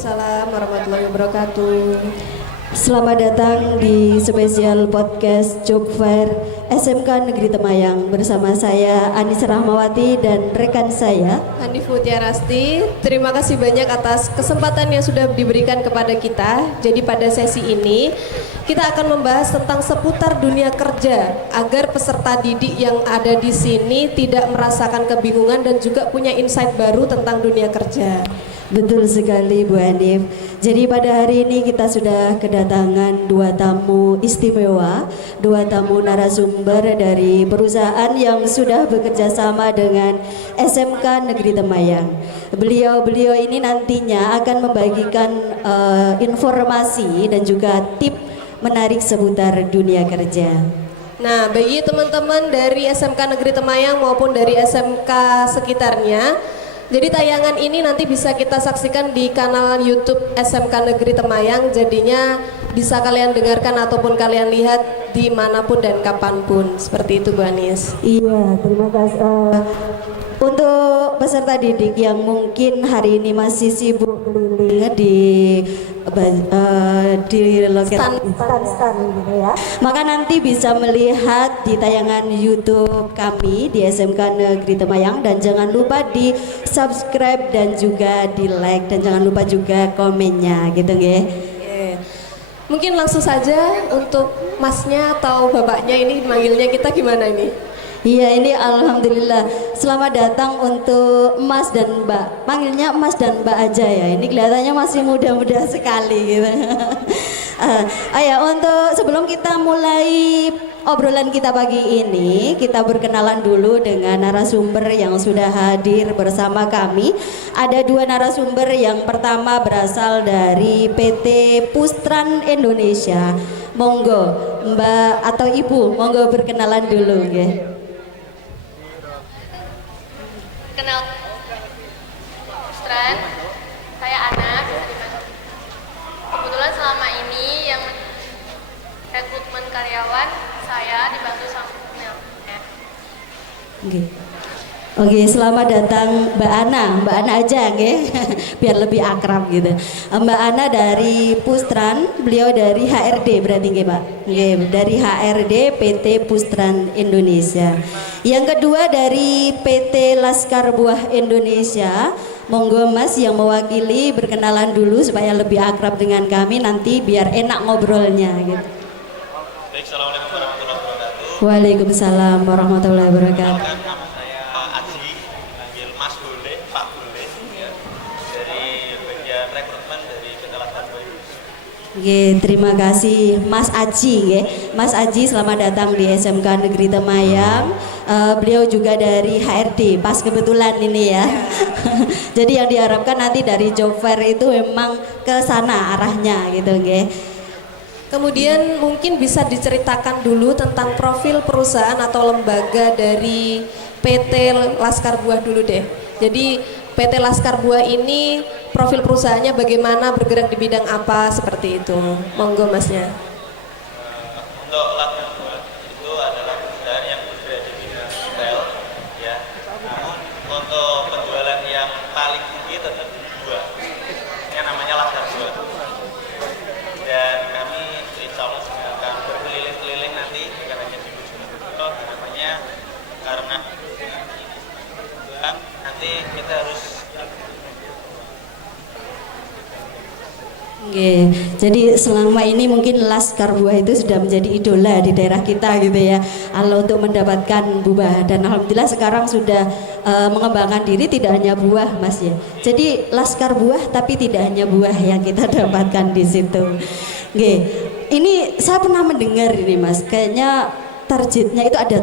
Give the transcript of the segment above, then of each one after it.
Waalaikumsalam warahmatullahi wabarakatuh. Selamat datang di spesial podcast Job Fair SMK Negeri Temayang bersama saya Anis Rahmawati dan rekan saya Hanif Mutiarasti. Terima kasih banyak atas kesempatan yang sudah diberikan kepada kita. Jadi pada sesi ini kita akan membahas tentang seputar dunia kerja agar peserta didik yang ada di sini tidak merasakan kebingungan dan juga punya insight baru tentang dunia kerja. Betul sekali Bu Hanif. Jadi pada hari ini kita sudah kedatangan dua tamu istimewa, dua tamu narasumber dari perusahaan yang sudah bekerja sama dengan SMK Negeri Temayang. Beliau ini nantinya akan membagikan informasi dan juga tip menarik seputar dunia kerja. Nah, bagi teman-teman dari SMK Negeri Temayang maupun dari SMK sekitarnya, jadi tayangan ini nanti bisa kita saksikan di kanal YouTube SMK Negeri Temayang. Jadinya bisa kalian dengarkan ataupun kalian lihat dimanapun dan kapanpun. Seperti itu Bu Anis. Iya, terima kasih. Untuk peserta didik yang mungkin hari ini masih sibuk keliling di loket stand gitu ya, maka nanti bisa melihat di tayangan YouTube kami di SMK Negeri Temayang, dan jangan lupa di subscribe dan juga di like, dan jangan lupa juga komennya gitu nggih. Mungkin langsung saja untuk masnya atau bapaknya ini manggilnya kita gimana ini? Iya, ini alhamdulillah. Selamat datang untuk Mas dan Mbak. Panggilnya Mas dan Mbak aja ya. Ini kelihatannya masih muda-muda sekali gitu. Untuk sebelum kita mulai obrolan kita pagi ini, kita berkenalan dulu dengan narasumber yang sudah hadir bersama kami. Ada dua narasumber. Yang pertama berasal dari PT Pustran Indonesia. Monggo Mbak atau Ibu, monggo berkenalan dulu nggih. Kenal Pustran, saya Ana. Kebetulan selama ini yang rekrutmen karyawan saya dibantu sama Oke, selamat datang Mbak Ana aja nggih, biar lebih akrab gitu. Mbak Ana dari Pustran, beliau dari HRD berarti nggih Pak? Nggih, dari HRD PT Pustran Indonesia. Yang kedua dari PT Laskar Buah Indonesia. Monggo Mas yang mewakili berkenalan dulu supaya lebih akrab dengan kami, nanti biar enak ngobrolnya gitu. Baik, assalamualaikum warahmatullahi wabarakatuh. Waalaikumsalam warahmatullahi wabarakatuh. Nama saya Aji, panggil Mas boleh, Pak boleh, ya. Dari bagian rekrutmen dari PT Laskar Buah Indonesia. Oke, terima kasih Mas Aji nggih. Mas Aji, selamat datang di SMK Negeri Temayang. Beliau juga dari HRD, pas kebetulan ini ya. Jadi yang diharapkan nanti dari job fair itu memang ke sana arahnya gitu nggih. Kemudian mungkin bisa diceritakan dulu tentang profil perusahaan atau lembaga dari PT Laskar Buah dulu deh. Jadi PT Laskar Buah ini profil perusahaannya bagaimana, bergerak di bidang apa, seperti itu. Monggo Masnya. Untuk Laskar Buah itu adalah perusahaan yang bergerak di bidang retail, ya. Namun untuk penjualan yang paling tinggi tetap di buah, yang namanya Laskar Buah. Dan kami insya Allah akan berkeliling-keliling nanti, bukan hanya di Bojonegoro, harapannya karena nanti kita harus. Oke, jadi selama ini mungkin Laskar Buah itu sudah menjadi idola di daerah kita gitu ya. Kalau untuk mendapatkan buah, dan alhamdulillah sekarang sudah mengembangkan diri tidak hanya buah Mas ya. Jadi Laskar Buah tapi tidak hanya buah yang kita dapatkan di situ. Oke, ini saya pernah mendengar ini Mas, kayaknya targetnya itu ada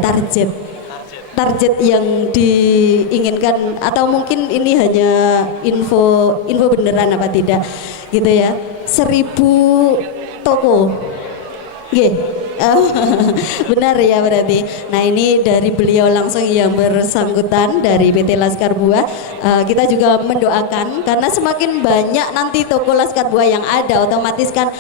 target yang diinginkan, atau mungkin ini hanya info beneran apa tidak gitu ya. 1000 toko. Nggih. Benar ya berarti. Nah ini dari beliau langsung yang bersangkutan dari PT Laskar Buah. Kita juga mendoakan karena semakin banyak nanti toko Laskar Buah yang ada, otomatis kan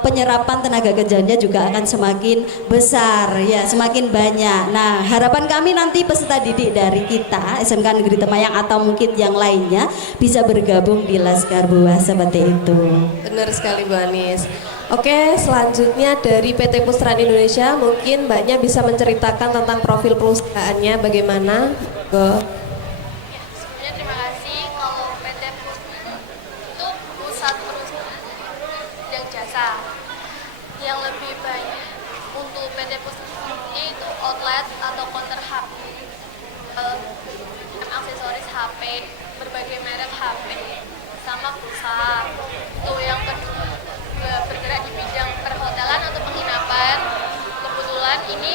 penyerapan tenaga kerjanya juga akan semakin besar ya, semakin banyak. Nah harapan kami nanti peserta didik dari kita SMK Negeri Temayang atau mungkin yang lainnya bisa bergabung di Laskar Buah seperti itu. Benar sekali Bu Anis. Oke, selanjutnya dari PT Pustraan Indonesia, mungkin Mbaknya bisa menceritakan tentang profil perusahaannya bagaimana? Go. Ya, sebelumnya terima kasih. Kalau PT Pustraan itu pusat perusahaan bidang jasa. Yang lebih banyak untuk PT Pustraan ini itu outlet atau counter HP, aksesoris HP, berbagai merek HP, sama pulsa. Itu yang kedua bergerak di bidang perhotelan atau penginapan. Kebetulan ini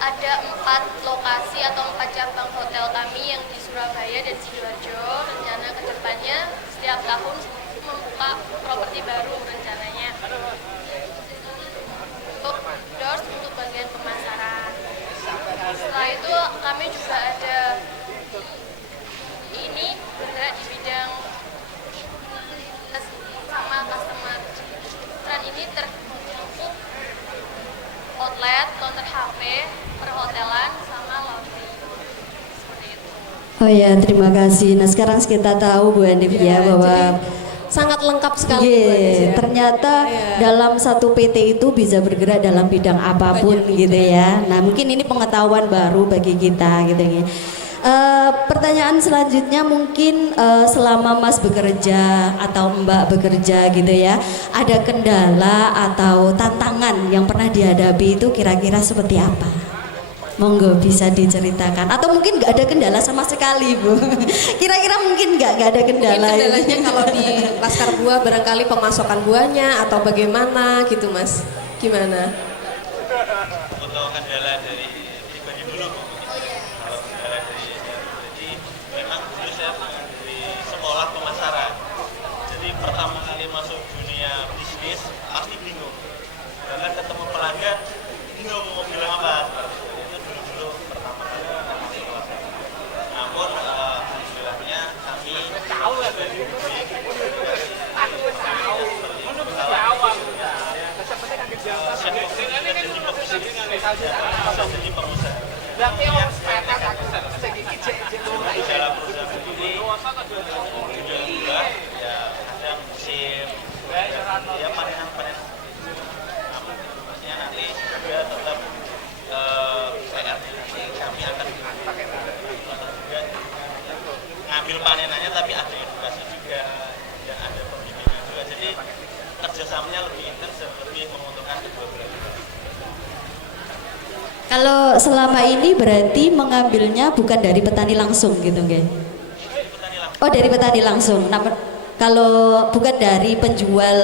ada 4 lokasi atau 4 cabang hotel kami yang di Surabaya dan Sidoarjo. Rencana kedepannya setiap tahun membuka properti baru rencananya. Untuk doors untuk bagian pemasaran. Setelah itu kami juga ada ini bergerak di bidang sama customer. Tren ini termasuk outlet, counter HP, perhotelan, sama laundry. Seperti itu. Oh ya, terima kasih. Nah sekarang kita tahu Bu Hanif ya bahwa Sangat lengkap sekali Bu Anis ya. ternyata dalam satu PT itu bisa bergerak dalam bidang apapun gitu ya. Nah mungkin ini pengetahuan baru bagi kita gitu ya. Pertanyaan selanjutnya mungkin selama Mas bekerja atau Mbak bekerja gitu ya, ada kendala atau tantangan yang pernah dihadapi itu kira-kira seperti apa? Monggo bisa diceritakan atau mungkin nggak ada kendala sama sekali Bu. Kira-kira mungkin nggak ada kendala. Mungkin kendalanya kalau di Laskar Buah barangkali pemasokan buahnya atau bagaimana gitu Mas? Gimana? Untuk kendala dari pribadi dulu Bu. Kalau kendala dari jadi memang dulu saya di sekolah pemasaran. Jadi pertama kali masuk dunia bisnis pasti bingung. Bahkan ketemu pelanggan bingung mau bilang apa. Itu dulu pertama kali. Namun alhamdulillahnya kami jadi pengusaha. Dalam perusahaan ini juga ya ada musim ya panen. Namun maksudnya nanti juga tetap PR-nya nanti kami akan juga ngambil panenannya tapi ada edukasi juga dan ada pembimbingan juga. Jadi kerjasamanya lebih intens dan lebih menguntungkan kedua belah pihak. Kalau selama ini berarti mengambilnya bukan dari petani langsung gitu nggih? Oh dari petani langsung. Nah, kalau bukan dari penjual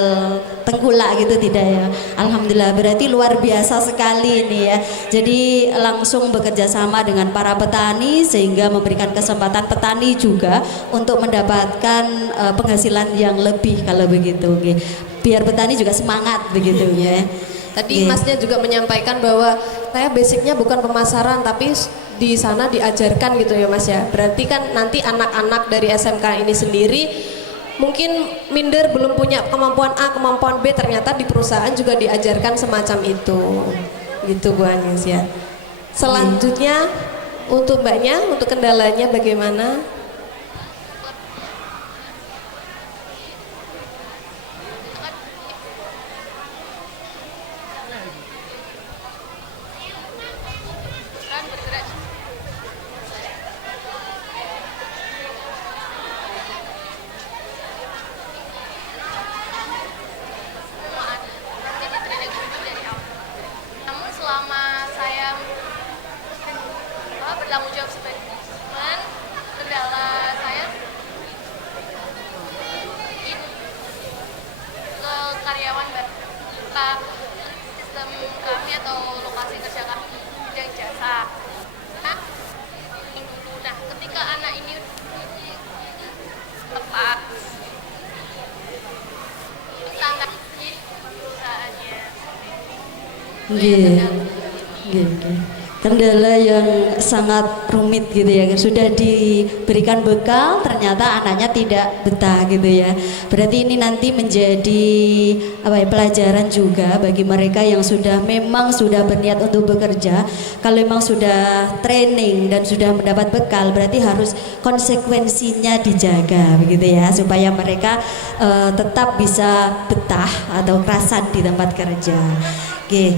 tengkulak gitu tidak ya? Alhamdulillah berarti luar biasa sekali ini ya. Jadi langsung bekerja sama dengan para petani sehingga memberikan kesempatan petani juga untuk mendapatkan penghasilan yang lebih kalau begitu. Okay. Biar petani juga semangat begitu ya. Tadi Masnya juga menyampaikan bahwa saya basicnya bukan pemasaran tapi di sana diajarkan gitu ya Mas ya. Berarti kan nanti anak-anak dari SMK ini sendiri mungkin minder belum punya kemampuan A, kemampuan B, ternyata di perusahaan juga diajarkan semacam itu. Gitu Bu Anis ya. Selanjutnya untuk Mbaknya, untuk kendalanya bagaimana? Kan bergerak semua ada. Nanti di training dulu dari awal. Namun selama saya bertanggung jawab sebagai teman, kendala saya ini ke karyawan baru. Kita sistem kami atau lokasi kerja kami bidang jasa. Nah, ketika anak ini tepat sangat di perusahaannya. Nggih. Nggih, nggih. Kendala yang sangat rumit gitu ya. Sudah diberikan bekal ternyata anaknya tidak betah gitu ya. Berarti ini nanti menjadi pelajaran juga bagi mereka yang memang sudah berniat untuk bekerja. Kalau memang sudah training dan sudah mendapat bekal, berarti harus konsekuensinya dijaga begitu ya, supaya mereka tetap bisa betah atau kerasan di tempat kerja. Oke,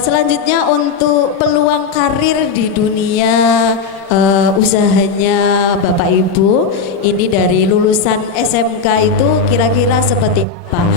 selanjutnya untuk peluang karir di dunia usahanya Bapak Ibu, ini dari lulusan SMK itu kira-kira seperti apa?